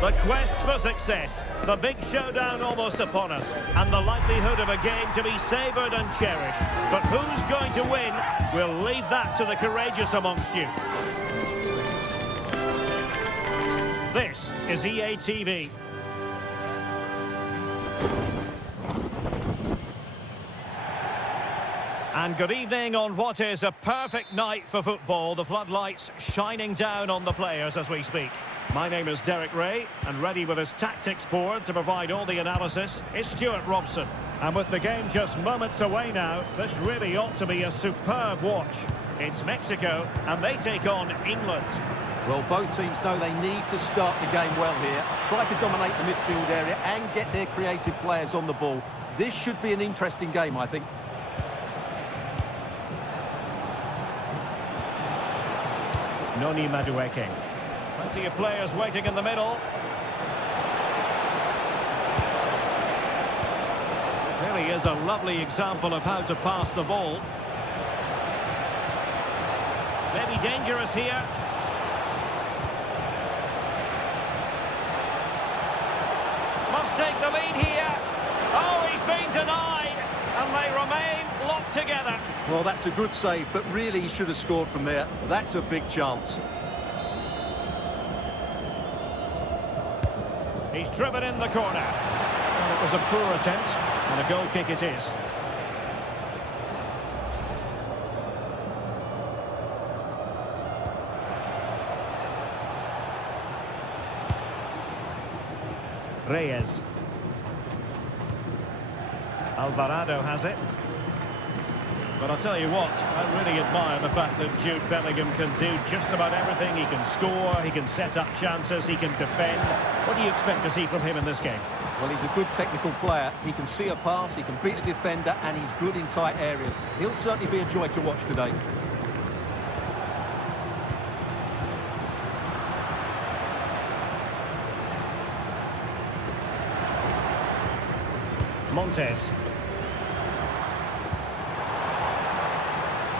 The quest for success, the big showdown almost upon us, and the likelihood of a game to be savoured and cherished. But who's going to win? We'll leave that to the courageous amongst you. This is EA TV. And good evening on what is a perfect night for football. The floodlights shining down on the players as we speak. My name is Derek Ray, and ready with his tactics board to provide all the analysis is Stuart Robson. And with the game just moments away now, this really ought to be a superb watch. It's Mexico, and they take on England. Well, both teams know they need to start the game well here, try to dominate the midfield area and get their creative players on the ball. This should be an interesting game, I think. Noni Madueke. Plenty of players waiting in the middle. Really is a lovely example of how to pass the ball. Maybe dangerous here. Must take the lead here. Oh, he's been denied. And they remain locked together. Well, that's a good save, but really he should have scored from there. That's a big chance. He's driven in the corner. Well, it was a poor attempt, and a goal kick it is. Reyes. Alvarado has it. But I'll tell you what, I really admire the fact that Jude Bellingham can do just about everything. He can score, he can set up chances, he can defend. What do you expect to see from him in this game? Well, he's a good technical player. He can see a pass, he can beat a defender, and he's good in tight areas. He'll certainly be a joy to watch today. Montes.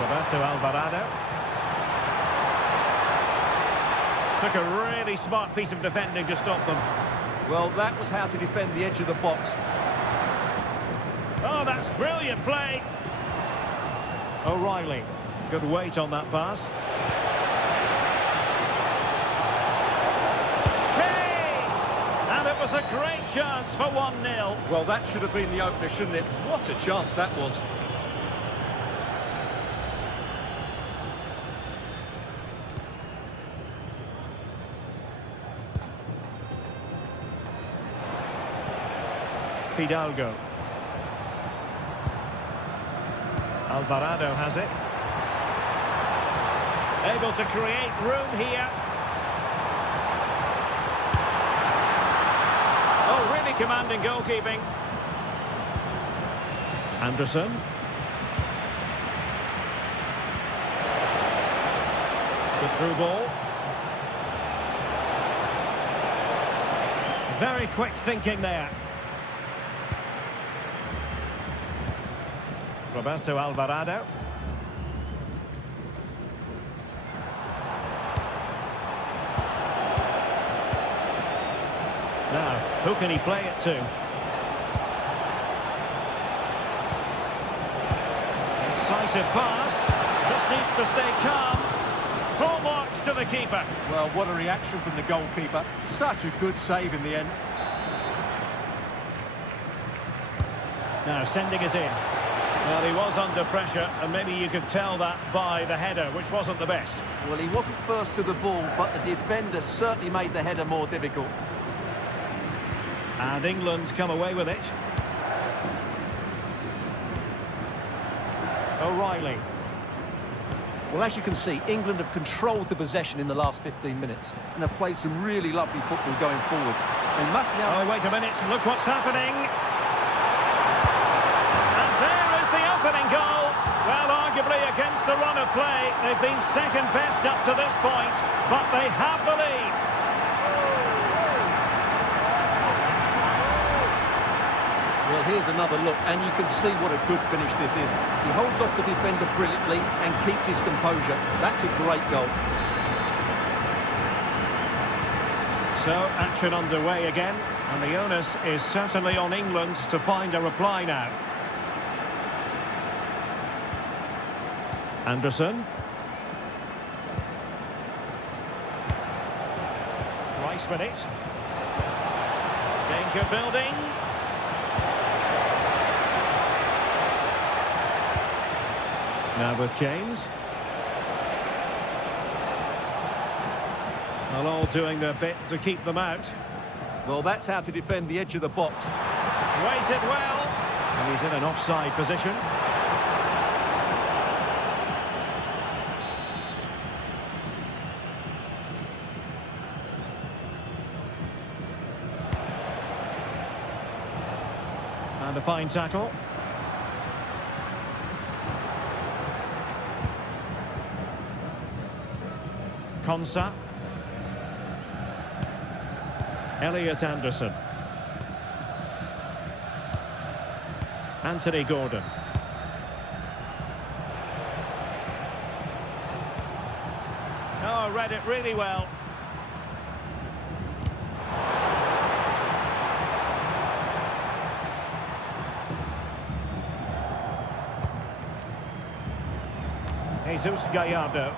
Roberto Alvarado. Took a really smart piece of defending to stop them. Well, that was how to defend the edge of the box. Oh, that's brilliant play. O'Reilly. Good weight on that pass. Kane! And it was a great chance for 1-0. Well, that should have been the opener, shouldn't it? What a chance that was. Fidalgo. Alvarado has it. Able to create room here. Oh, really commanding goalkeeping. Anderson. Good through ball. Very quick thinking there. Roberto Alvarado. Now, who can he play it to? Incisive pass. Just needs to stay calm. Full marks to the keeper. Well, what a reaction from the goalkeeper. Such a good save in the end. Now, sending it in. Well, he was under pressure, and maybe you could tell that by the header, which wasn't the best. Well, he wasn't first to the ball, but the defender certainly made the header more difficult. And England come away with it. O'Reilly. Well, as you can see, England have controlled the possession in the last 15 minutes and have played some really lovely football going forward. They must now... Oh, wait a minute, look what's happening. Opening goal. Well, arguably against the run of play, they've been second best up to this point, but they have the lead. Well, here's another look, and you can see what a good finish this is. He holds off the defender brilliantly and keeps his composure. That's a great goal. So, action underway again, and the onus is certainly on England to find a reply now. Anderson. Rice with it. Danger building. Now with James. Well, all doing their bit to keep them out. Well, that's how to defend the edge of the box. Weighted well. And he's in an offside position. And a fine tackle. Konsa. Elliot Anderson. Anthony Gordon. Oh, read it really well. Jesus Gallardo.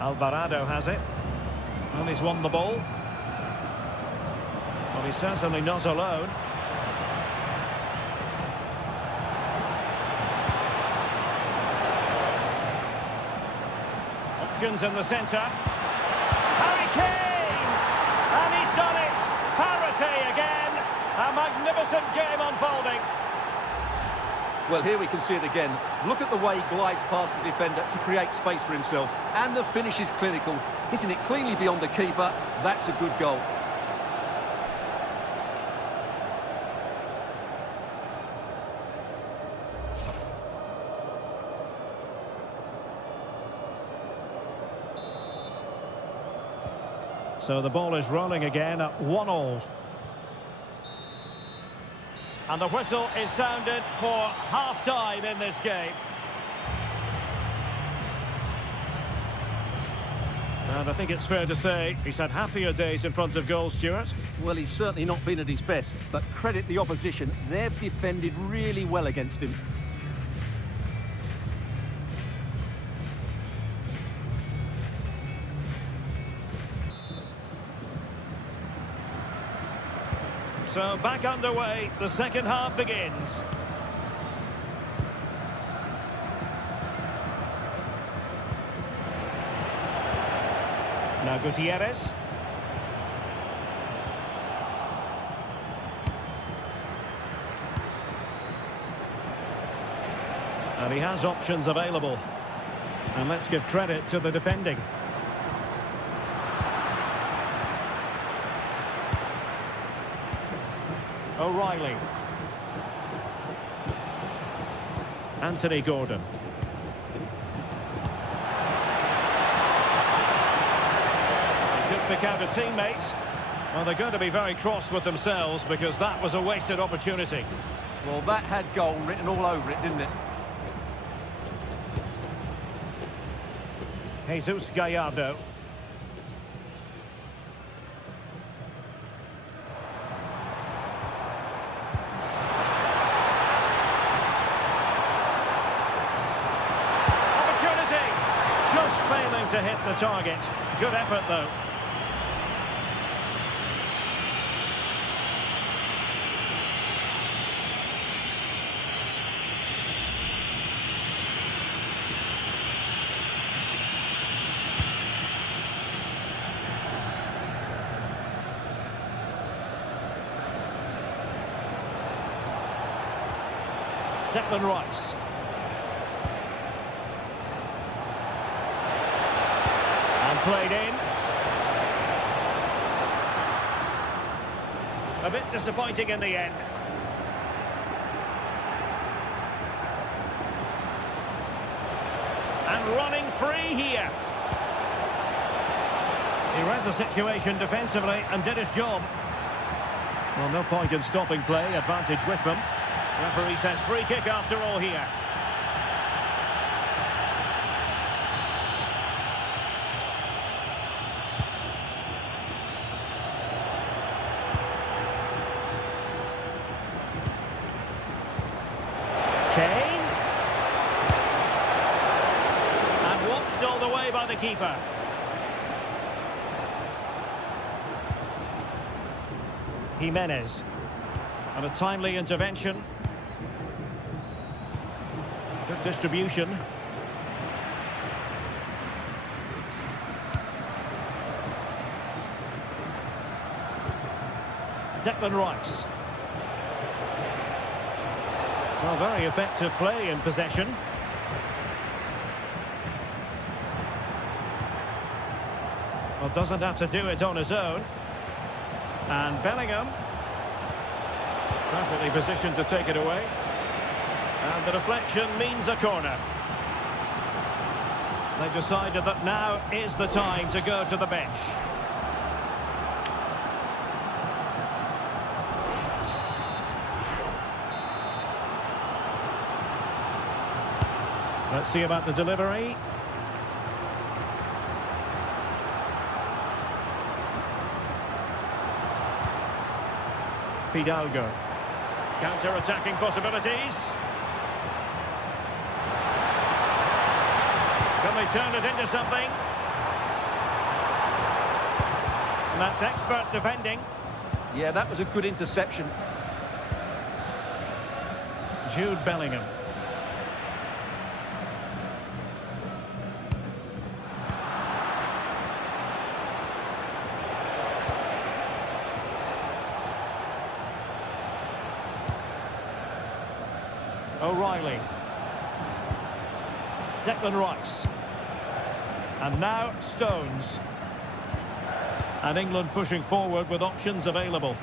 Alvarado has it. Well, he's won the ball. Well, he's certainly not alone. Options in the centre. Harry Kane! And he's done it! Parity again! A magnificent game unfolding. Well, here we can see it again. Look at the way he glides past the defender to create space for himself. And the finish is clinical. Hitting it cleanly beyond the keeper. That's a good goal. So the ball is rolling again at 1-1. And the whistle is sounded for half-time in this game. And I think it's fair to say he's had happier days in front of goal, Stuart. Well, he's certainly not been at his best, but credit the opposition. They've defended really well against him. So back underway, the second half begins. Now Gutierrez. And he has options available. And let's give credit to the defending. O'Reilly. Anthony Gordon. He could pick out a teammate. Well, they're going to be very cross with themselves because that was a wasted opportunity. Well, that had goal written all over it, didn't it? Jesus Gallardo. Failing to hit the target. Good effort, though. Declan Rice. Played in. A bit disappointing in the end. And running free here. He read the situation defensively and did his job. Well, no point in stopping play. Advantage with them. Referee says free kick after all here. Kane. And watched all the way by the keeper. Jimenez. And a timely intervention. Good distribution. Declan Rice. Well, very effective play in possession. Well, doesn't have to do it on his own. And Bellingham. Perfectly positioned to take it away. And the deflection means a corner. They've decided that now is the time to go to the bench. Let's see about the delivery. Fidalgo. Counter-attacking possibilities. Can they turn it into something? And that's expert defending. Yeah, that was a good interception. Jude Bellingham. O'Reilly. Declan Rice. And now Stones. And England pushing forward with options available.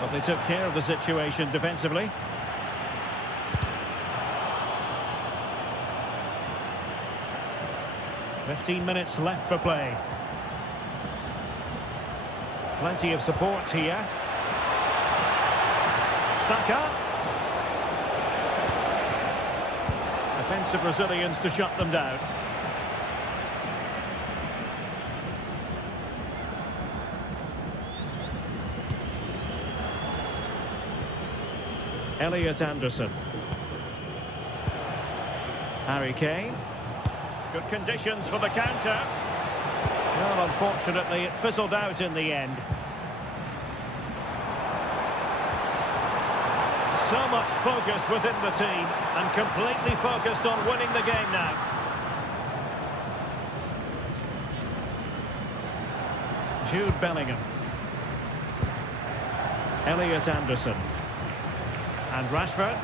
But they took care of the situation defensively. "15 minutes left for play. Plenty of support here. Saka. Defensive Brazilians to shut them down. Elliot Anderson. Harry Kane. Good conditions for the counter. Well, unfortunately, it fizzled out in the end. So much focus within the team and completely focused on winning the game now. Jude Bellingham. Elliot Anderson. And Rashford.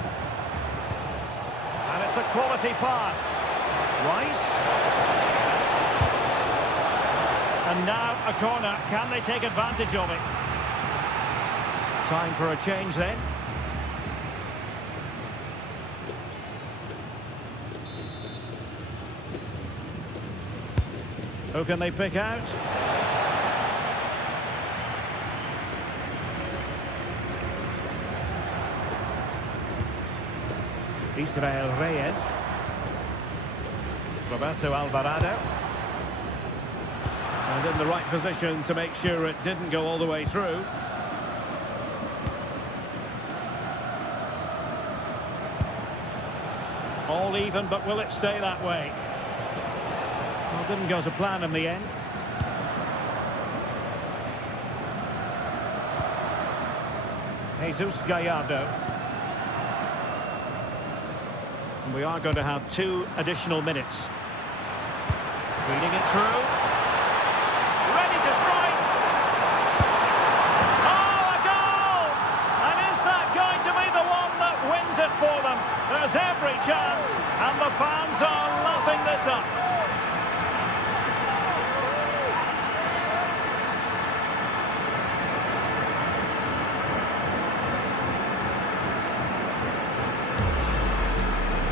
And it's a quality pass. Rice. And now a corner. Can they take advantage of it? Time for a change then. Who can they pick out? Israel Reyes. Roberto Alvarado. And in the right position to make sure it didn't go all the way through. All even, but will it stay that way? Well, didn't go to plan in the end. Jesus Gallardo. And we are going to have 2 additional minutes. Reading it through. Ready to strike! Oh, a goal! And is that going to be the one that wins it for them? There's every chance, and the fans are lapping this up.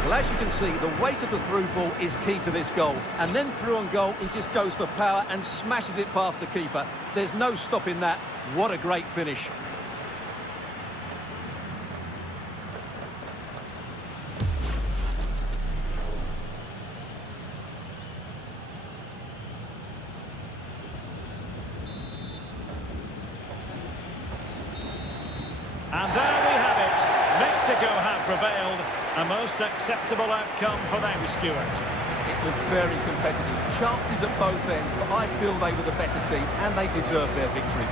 Well, as you can see, the weight of the through ball is key to this goal. And then through on goal, he just goes for power and smashes it past the keeper. There's no stopping that. What a great finish. And there we have it. A most acceptable outcome for them, Stuart. It was very competitive. Chances at both ends, but I feel they were the better team and they deserved their victory.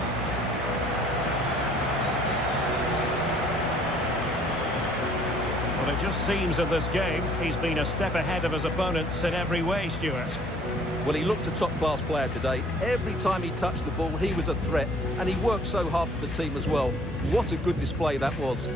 Well, it just seems in this game he's been a step ahead of his opponents in every way, Stuart. Well, he looked a top-class player today. Every time he touched the ball, he was a threat, and he worked so hard for the team as well. What a good display that was.